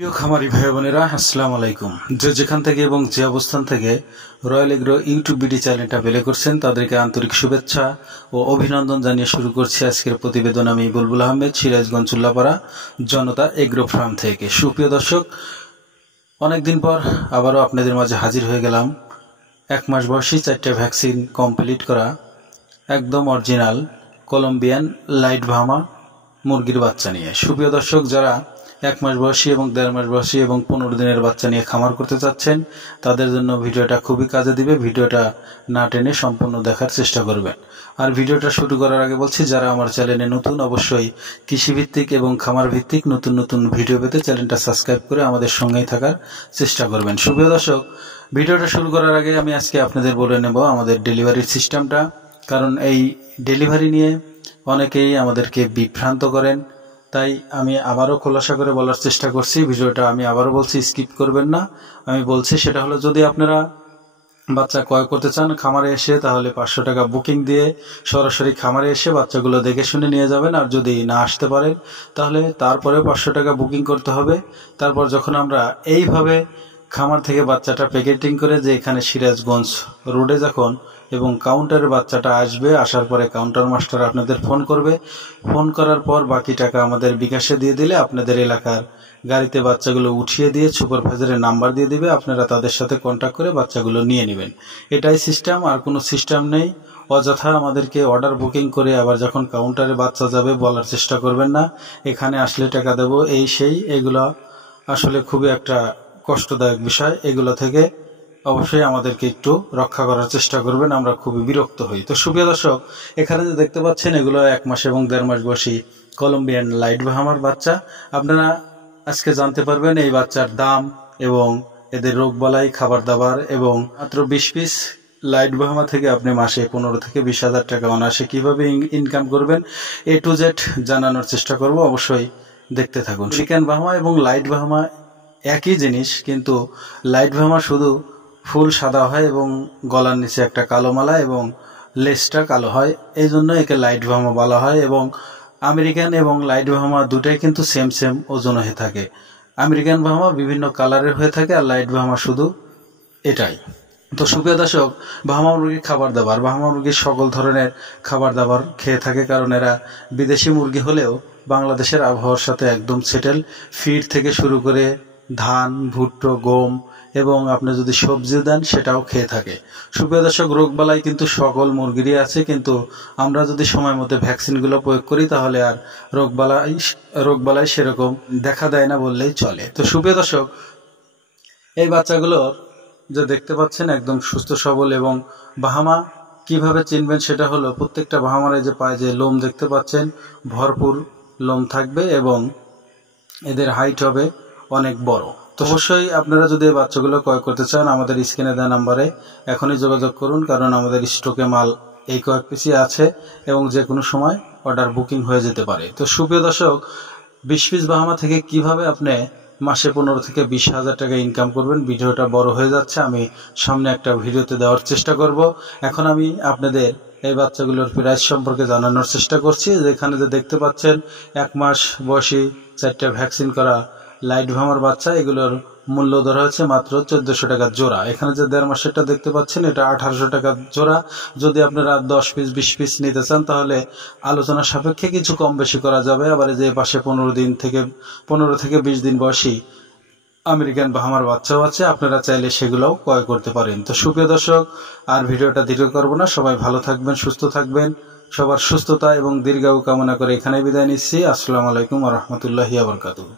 প্রিয় খামারি ভাই বোনেরা, আসসালামু আলাইকুম। যেখান থেকে এবং যে অবস্থান থেকে রয়্যাল এগ্রো ইউটিউব ভিডিও চ্যানেলটা প্লে করছেন তাদেরকে আন্তরিক শুভেচ্ছা ও অভিনন্দন জানিয়ে শুরু করছি আজকের প্রতিবেদন। আমি বুলবুল আহমেদ, সিরাজগঞ্জ চুল্লাপাড়া জনতা এগ্রো ফার্ম থেকে। সুপ্রিয় দর্শক, অনেকদিন পর আবারও আপনাদের মাঝে হাজির হয়ে গেলাম। 1 মাস বয়সী 4টা ভ্যাকসিন কমপ্লিট করা একদম অরিজিনাল কলম্বিয়ান লাইট ভামা মুরগির বাচ্চা নিয়ে। সুপ্রিয় দর্শক, যারা 1 মাস বয়সী এবং 1.5 মাস বয়সী এবং 15 দিনের বাচ্চা নিয়ে খামার করতে চাচ্ছেন তাদের জন্য ভিডিওটা খুবই কাজে দিবে। ভিডিওটা না টেনে সম্পূর্ণ দেখার চেষ্টা করবেন। আর ভিডিওটা শুরু করার আগে বলছি, যারা আমার চ্যানেলে নতুন, অবশ্যই কৃষিভিত্তিক এবং খামার ভিত্তিক নতুন নতুন ভিডিও পেতে চ্যানেলটা সাবস্ক্রাইব করে আমাদের সঙ্গেই থাকার চেষ্টা করবেন। সুপ্রিয় দর্শক, ভিডিওটা শুরু করার আগে আমি আজকে আপনাদের বলে নেব আমাদের ডেলিভারির সিস্টেমটা, কারণ এই ডেলিভারি নিয়ে অনেকেই আমাদেরকে বিভ্রান্ত করেন। তাই আমি আবারও খোলাসা করে বলার চেষ্টা করছি। ভিডিওটা আমি আবারও বলছি, স্কিপ করবেন না। আমি বলছি সেটা হলো, যদি আপনারা বাচ্চা ক্রয় করতে চান খামারে এসে, তাহলে 500 টাকা বুকিং দিয়ে সরাসরি খামারে এসে বাচ্চাগুলো দেখে শুনে নিয়ে যাবেন। আর যদি না আসতে পারেন তাহলে তারপরে 500 টাকা বুকিং করতে হবে। তারপর যখন আমরা এইভাবে খামার থেকে বাচ্চাটা প্যাকেটিং করে যে এখানে সিরাজগঞ্জ রোডে যখন এবং কাউন্টারে বাচ্চাটা আসবে, আসার পরে কাউন্টার মাস্টার আপনাদের ফোন করবে। ফোন করার পর বাকি টাকা আমাদের বিকাশে দিয়ে দিলে আপনাদের এলাকার গাড়িতে বাচ্চাগুলো উঠিয়ে দিয়ে সুপারভাইজারের নাম্বার দিয়ে দিবে। আপনারা তাদের সাথে কন্ট্যাক্ট করে বাচ্চাগুলো নিয়ে নেবেন। এটাই সিস্টেম, আর কোনো সিস্টেম নেই। অযথা আমাদেরকে অর্ডার বুকিং করে আবার যখন কাউন্টারে বাচ্চা যাবে বলার চেষ্টা করবেন না, এখানে আসলে টাকা দেবো এই সেই। এগুলো আসলে খুবই একটা কষ্টদায়ক বিষয়। এগুলো থেকে অবশ্যই আমাদেরকে একটু রক্ষা করার চেষ্টা করবেন, আমরা খুবই বিরক্ত হই। তো সুপ্রিয় দর্শক, এখানে যে দেখতে পাচ্ছেন এগুলো 1 মাস এবং 1.5 মাস বয়সী কলম্বিয়ান লাইট ভামার বাচ্চা। আপনারা আজকে জানতে পারবেন এই বাচ্চার দাম এবং এদের রোগবালাই, খাবার দাবার, এবং মাত্র 20 পিস লাইট ভামা থেকে আপনি মাসে 15 থেকে 20 হাজার টাকা অনায়াসে কিভাবে ইনকাম করবেন A to Z জানানোর চেষ্টা করব। অবশ্যই দেখতে থাকুন। চিকেন ভামা এবং লাইট ভামা একই জিনিস, কিন্তু লাইট ভামা শুধু ফুল সাদা হয় এবং গলার নিচে একটা কালো মালা এবং লেজটা কালো হয়, এই জন্য একে লাইট ভামা বলা হয়। এবং আমেরিকান এবং লাইট ভামা দুটাই কিন্তু সেম ওজন হয়ে থাকে। আমেরিকান ভামা বিভিন্ন কালারের হয়ে থাকে আর লাইট ভামা শুধু এটাই। তো সুপ্রিয় দর্শক, ভামা মুরগির খাবার দাবার, ভামা মুরগির সকল ধরনের খাবার দাবার খেয়ে থাকে, কারণ এরা বিদেশি মুরগি হলেও বাংলাদেশের আবহাওয়ার সাথে একদম সেটেল। ফিড থেকে শুরু করে ধান, ভুট্টো, গম এবং আপনি যদি সবজিও দেন সেটাও খেয়ে থাকে। সুপ্রিয় দর্শক, রোগবালাই কিন্তু সকল মুরগিরই আছে, কিন্তু আমরা যদি সময় মতো ভ্যাকসিনগুলো প্রয়োগ করি তাহলে আর রোগবালাই সেরকম দেখা দেয় না বললেই চলে। তো সুপ্রিয় দর্শক, এই বাচ্চাগুলোর যে দেখতে পাচ্ছেন একদম সুস্থ সবল। এবং বাহামা কিভাবে চিনবেন সেটা হলো, প্রত্যেকটা বাহামার যে পায়ে যে লোম দেখতে পাচ্ছেন ভরপুর লোম থাকবে এবং এদের হাইট হবে অনেক বড়। তো অবশ্যই আপনারা যদি এই বাচ্চাগুলো ক্রয় করতে চান আমাদের স্ক্রিনে দেওয়া নাম্বারে এখনই যোগাযোগ করুন, কারণ আমাদের স্টকে মাল এই কয়েক পিসই আছে এবং যে কোনো সময় অর্ডার বুকিং হয়ে যেতে পারে। তো সুপ্রিয় দর্শক, 20 পিস বাহামা থেকে কিভাবে আপনি মাসে 15 থেকে 20 হাজার টাকা ইনকাম করবেন, ভিডিওটা বড় হয়ে যাচ্ছে, আমি সামনে একটা ভিডিওতে দেওয়ার চেষ্টা করব। এখন আমি আপনাদের এই বাচ্চাগুলোর প্রাইস সম্পর্কে জানানোর চেষ্টা করছি। যেখানে যে দেখতে পাচ্ছেন 1 মাস বয়সী 4টা ভ্যাকসিন করা লাইট ভামার বাচ্চা, এগুলোর মূল্য ধরা হয়েছে মাত্র 1400 টাকা জোড়া। এখানে যে 1.5 মাসেরটা দেখতে পাচ্ছেন এটা 1800 টাকা জোড়া। যদি আপনারা 10 পিস 20 পিস নিতে চান তাহলে আলোচনা সাপেক্ষে কিছু কম বেশি করা যাবে। আবার যে পাশে 15 থেকে 20 দিন বয়সী আমেরিকান বাহামার বাচ্চাও আছে, আপনারা চাইলে সেগুলোও ক্রয় করতে পারেন। তো সুপ্রিয় দর্শক, আর ভিডিওটা দীর্ঘ করব না, সবাই ভালো থাকবেন, সুস্থ থাকবেন। সবার সুস্থতা এবং দীর্ঘায়ু কামনা করে এখানে বিদায় নিচ্ছি। আসসালামু আলাইকুম ওয়া রাহমাতুল্লাহি ওয়া বারাকাতুহু।